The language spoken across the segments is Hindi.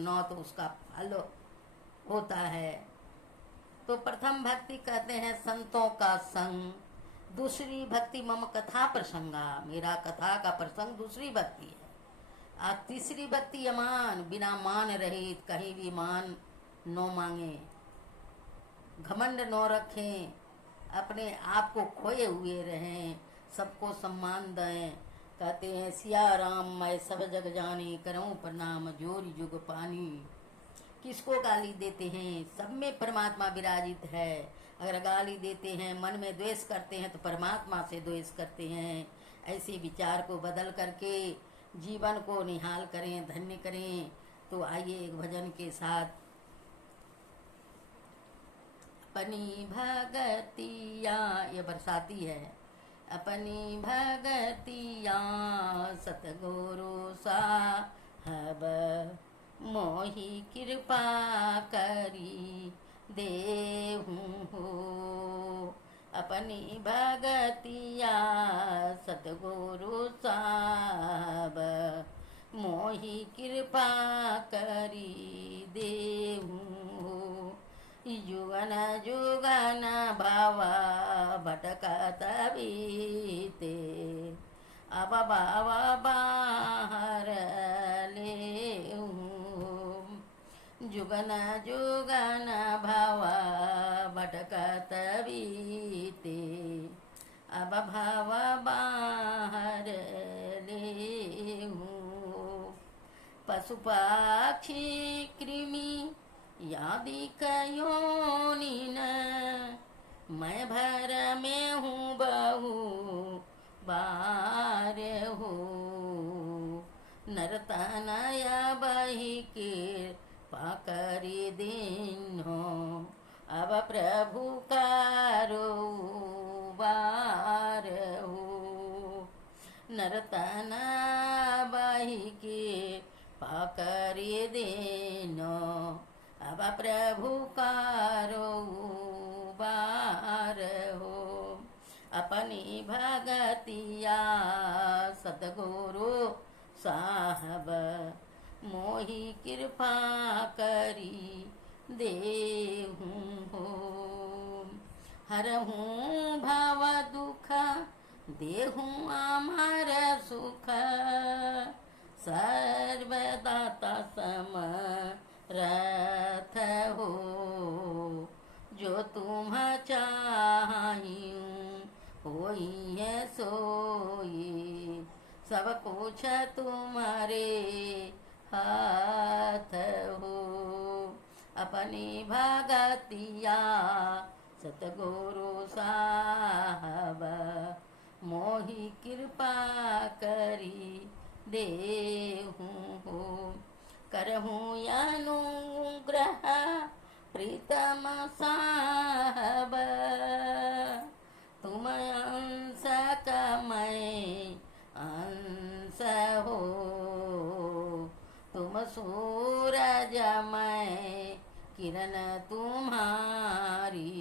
न तो उसका फल होता है। तो प्रथम भक्ति कहते हैं संतों का संग, दूसरी भक्ति मम कथा प्रसंगा, मेरा कथा का प्रसंग दूसरी भक्ति है। और तीसरी भक्ति अमान, बिना मान रहित, कहीं भी मान नो मांगे, घमंड नो रखें, अपने आप को खोए हुए रहें, सबको सम्मान दें। कहते हैं सिया राम मैं सब जग जानी, करूं प्रणाम जोरी जुग पानी। किसको गाली देते हैं? सब में परमात्मा विराजित है। अगर गाली देते हैं, मन में द्वेष करते हैं, तो परमात्मा से द्वेष करते हैं। ऐसे विचार को बदल करके जीवन को निहाल करें, धन्य करें। तो आइए एक भजन के साथ। अपनी भगतिया, ये बरसाती है। अपनी भगतिया सतगुरु साहब, मोहि कृपा करी देहूँ हो। अपनी भगतिया सतगुरु साहब, मोहि कृपा करी देहूँ हो। जुगन जुगन भावा भटकत बीते, अब बाबा बाहर ले। जुगन जुगन भावा भटकत बीते, अब भाव बाहर ले। पशु पक्षी कृमि यादि कयोनिन, मैं भर में हूँ बहु बार हो। नरतनय बही के पाकरी दिन हो, अब प्रभु कारो बार हो। नरतन बही के पाकरी दिन, अब प्रभु कारो बार हो। अपनी भगतिया सतगुरु साहब, मोहि कृपा करी देहूँ हो। हरहूँ भव दुख, देहूँ अमर सुख, सर्वदाता समरथ हो। जो तुम चाहियूं होई है सोई, सब कुछ तुम्हारे हाथ हो। अपनी भगतिया सतगुरु साहब, मोहि कृपा करी देहूँ हो। करहूँ अनुग्रह प्रीतम साहब, तुम अंश कमय अंश हो। तुम सूरज मैं किरण तुम्हारी,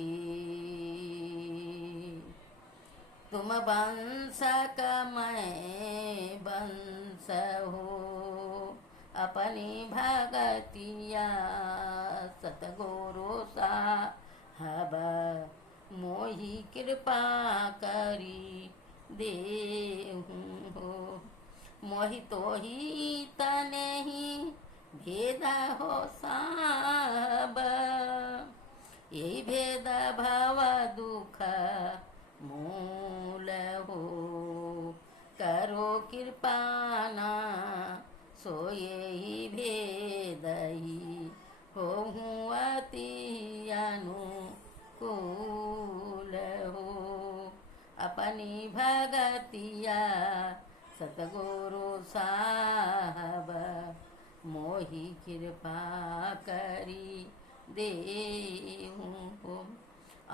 तुम वंश कमय वंश हो। अपनी भगतिया सतगुरु साहब, मोहि कृपा करी देहूँ हो। मोहि तो ही तने ही भेद हो साहब, यही भेद भव दुख मूल हो। करो कृपा ना सोये ही भेद ही, होहूँ अति अनुकूल हो। अपनी भगतिया सतगुरु साहब, मोहि कृपा करी देहूँ हो।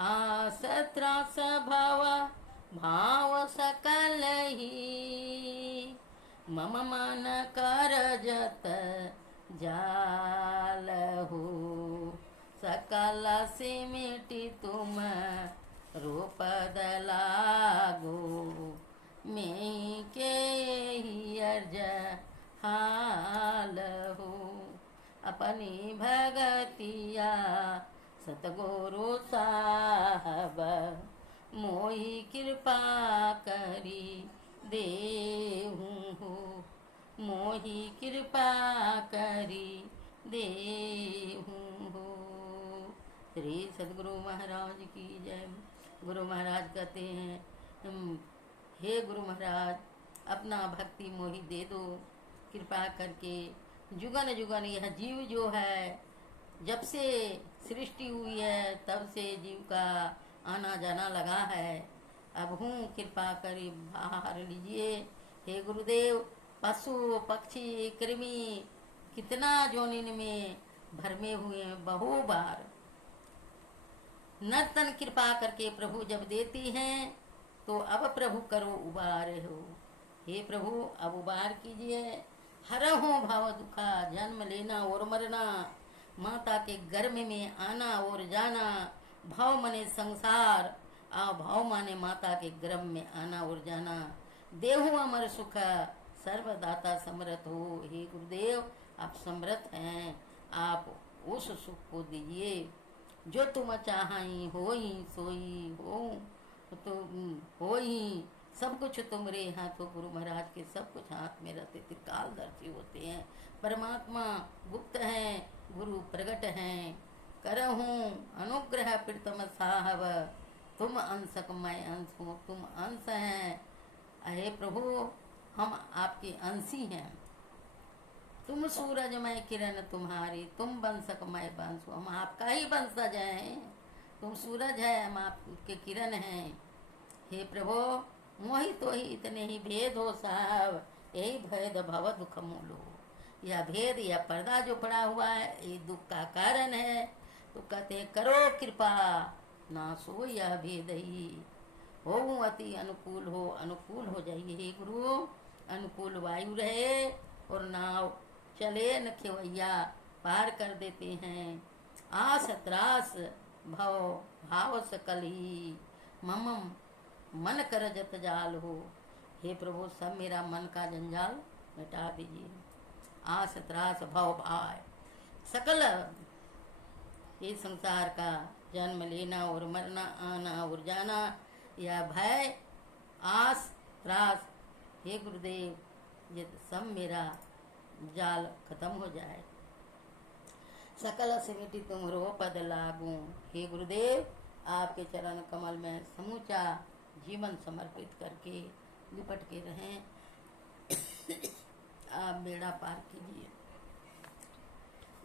आस त्रास भव भाव सकल ही, मम मन करजत जाल हो। सकल सिमिटी तुम रूपद लागो, मैं के ही अर्ज हाल हो। अपनी भगतिया सतगुरु साहब मोहि कृपा करी देहूँ हो, मोहि कृपा करी देहूँ हो। श्री सद्गुरु महाराज की जय। गुरु महाराज कहते हैं, हे गुरु महाराज, अपना भक्ति मोहि दे दो कृपा करके। जुगन जुगन यह जीव जो है, जब से सृष्टि हुई है तब से जीव का आना जाना लगा है। अब हूँ कृपा करी बाहर लीजिए। हे गुरुदेव, पशु पक्षी कृमि कितना जोनिन में भरमे हुए बहु बार, नर्तन कृपा करके प्रभु जब देती हैं तो अब प्रभु करो उबार हो। हे प्रभु अब उबार कीजिए। हरहु भाव दुखा, जन्म लेना और मरना, माता के गर्भ में आना और जाना। भाव मने संसार, भाव माने माता के गर्भ में आना और जाना। देहु अमर सुख, सर्वदाता समर्थ हो। हे गुरुदेव, आप समर्थ हैं, आप उस सुख को दीजिए जो तुम चाहि होई सोई हो। तो होई सब कुछ तुमरे हाथों। गुरु महाराज के सब कुछ हाथ में रहते, त्रिकालदर्शी होते हैं। परमात्मा गुप्त हैं, गुरु प्रगट हैं। करहूँ अनुग्रह प्रीतम साहब, तुम अंशक मैं अंश हूँ। तुम अंश हैं, अहे प्रभु, हम आपके अंशी हैं। तुम सूरज मैं किरण तुम्हारी, तुम वंशक मैं वंश हूँ। हम आपका ही वंशज हैं। तुम सूरज है, हम आपके किरण हैं। हे प्रभु, मोहि तो ही इतने ही भेद हो साहब, यही भेद भव दुख मूलो। यह भेद, यह पर्दा जो पड़ा हुआ है, ये दुख का कारण है। तो कहते हैं करो कृपा, ना सो यह भेद ही हो अति अनुकूल हो। अनुकूल हो जाइए हे गुरु, अनुकूल वायु रहे और नाव चले न खेवैया पार कर देते हैं। आस त्रास भव भाव सकल ही, मम मन कर जत जाल हो। हे प्रभु, सब मेरा मन का जंजाल मिटा दीजिए। आस त्रास भव भाव सकल, ये संसार का जन्म लेना और मरना, आना और जाना, यह भय आस त्रास, हे गुरुदेव, ये सब मेरा जाल खत्म हो जाए। सकल सिमटी तुमरो पद लागू। हे गुरुदेव, आपके चरण कमल में समूचा जीवन समर्पित करके लिपट के रहें। आप बेड़ा पार कीजिए।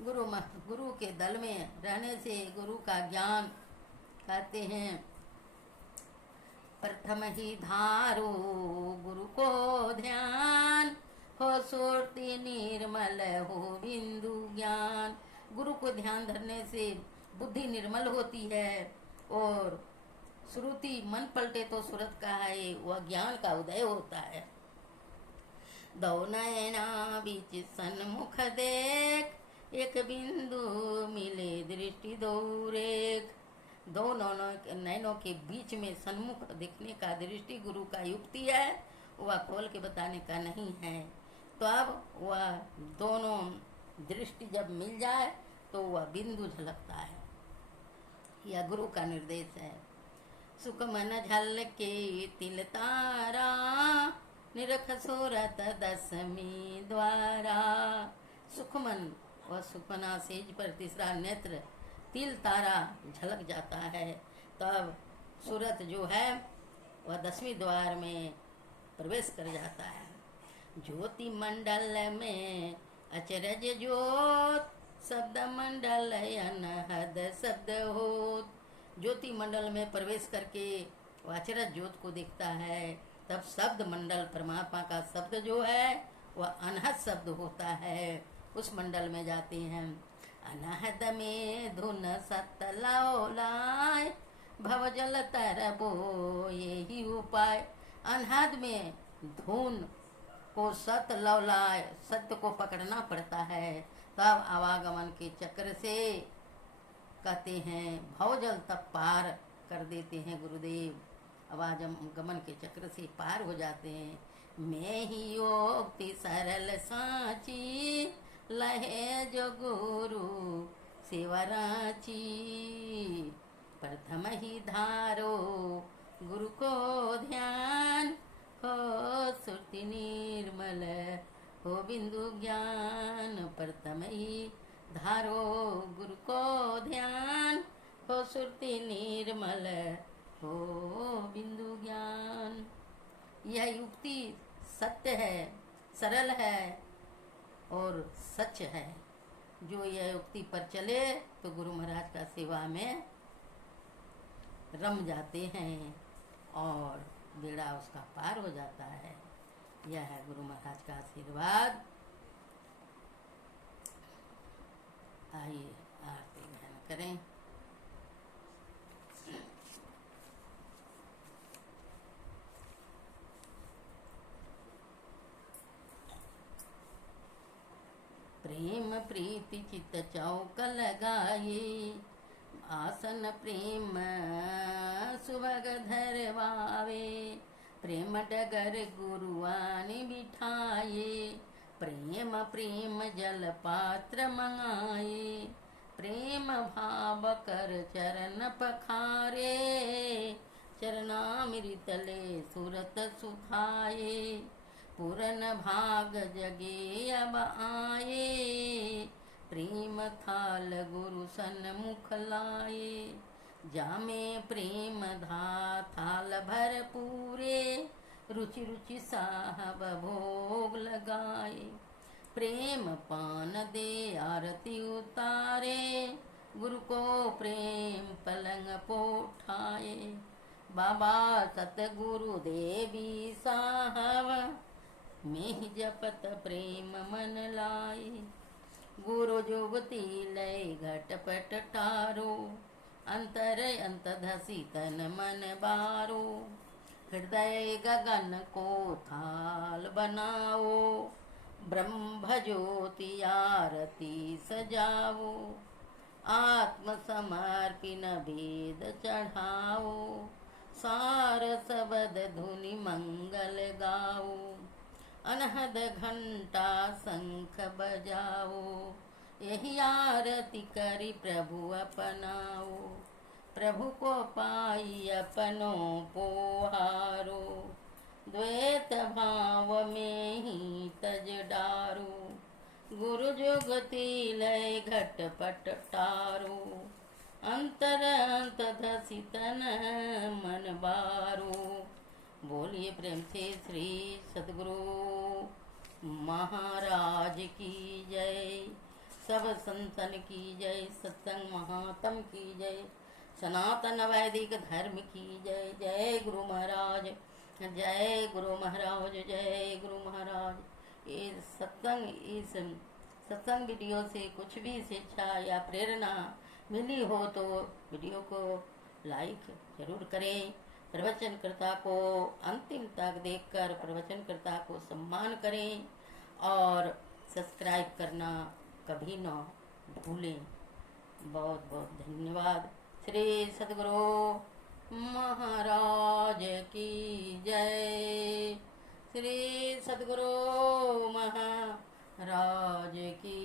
गुरु के दल में रहने से गुरु का ज्ञान, कहते हैं प्रथम ही धारो गुरु को ध्यान, हो सुरति निर्मल हो बिंदु ज्ञान। गुरु को ध्यान धरने से बुद्धि निर्मल होती है और श्रुति, मन पलटे तो सुरत का है, वह ज्ञान का उदय होता है। दो नयना बीच सन्मुख देख, एक बिंदु मिले दृष्टि दो रेख। दो नयनों के बीच में सन्मुख देखने का दृष्टि गुरु का युक्ति है, वह खोल के बताने का नहीं है। तो अब वह दोनों दृष्टि जब मिल जाए तो वह बिंदु झलकता है। यह गुरु का निर्देश है। सुख मन झल के तिल तारा, निरख सूरत दसमी द्वारा। सुखमन व सुखना सेज पर तीसरा नेत्र तिल तारा झलक जाता है, तब सूरत जो है वह 10वें द्वार में प्रवेश कर जाता है। ज्योति मंडल में अचरज ज्योत, शब्द मंडल अनहद शब्द होत। ज्योति मंडल में प्रवेश करके वह अचरज ज्योत को देखता है, तब शब्द मंडल परमात्मा का शब्द जो है वह अनहद शब्द होता है। उस मंडल में जाते हैं। अनहद में धुन सत लौलाय, भव जल तरबो यही उपाय। अनहद में धुन को सत लौलाय, सत्य को पकड़ना पड़ता है, तब आवागमन के चक्र से कहते हैं भवजल तब पार कर देते हैं गुरुदेव। आवागमन के चक्र से पार हो जाते हैं। मैं ही योक्ति सरल साची, लहे जो गुरु सेवराची। प्रथम ही धारो गुरु को ध्यान, हो श्रुति निर्मल हो बिंदु ज्ञान। प्रथम ही धारो गुरु को ध्यान, हो श्रुति निर्मल हो बिंदु ज्ञान। यह युक्ति सत्य है, सरल है और सच है। जो यह युक्ति पर चले तो गुरु महाराज का सेवा में रम जाते हैं और बेड़ा उसका पार हो जाता है। यह है गुरु महाराज का आशीर्वाद। आइए आरती ग्रहण करें। प्रेम प्रीति चित चौक लगाए, आसन प्रेम सुभग धरवावे। प्रेम डगर गुरुआनि बिठाए, प्रेम प्रेम जल पात्र मंगाए। प्रेम भाव कर चरण पखारे, चरणामृतले सुरत सुखाए। पूरन भाग जगे अब आए, प्रेम थाल गुरु सन्मुख लाए। जामे प्रेम धा थाल भर पूरे, रुचि रुचि साहब भोग लगाए। प्रेम पान दे आरती उतारे, गुरु को प्रेम पलंग पोठाए। बाबा सतगुरु देवी साहब, में ही जपत प्रेम मन लाए। गुरु जुगती लय घटपट टारो, अंतर अंत धसी तन मन बारो। हृदय गगन को थाल बनाओ, ब्रह्म ज्योति आरती सजाओ। आत्म समर्पिन भेद चढ़ाओ, सार सबद धुनि मंगल गाओ। अनहद घंटा शंख बजाओ, यही आरती करी प्रभु अपनाओ। प्रभु को पाई अपनों पोहारो, द्वैत भाव में ही तज डारो। गुरु जुगति लय घटपट टारो, अंतर अंत धसी तन मन बारो। बोलिए प्रेम से श्री सद्गुरु महाराज की जय। सब संतन की जय, सत्संग महात्म की जय, सनातन वैदिक धर्म की जय। जय गुरु महाराज, जय गुरु महाराज, जय गुरु महाराज। इस सत्संग वीडियो से कुछ भी शिक्षा या प्रेरणा मिली हो तो वीडियो को लाइक जरूर करें। प्रवचनकर्ता को अंतिम तक देखकर प्रवचनकर्ता को सम्मान करें और सब्सक्राइब करना कभी न भूलें। बहुत बहुत धन्यवाद। श्री सद्गुरु महाराज की जय। श्री सद्गुरु महाराज की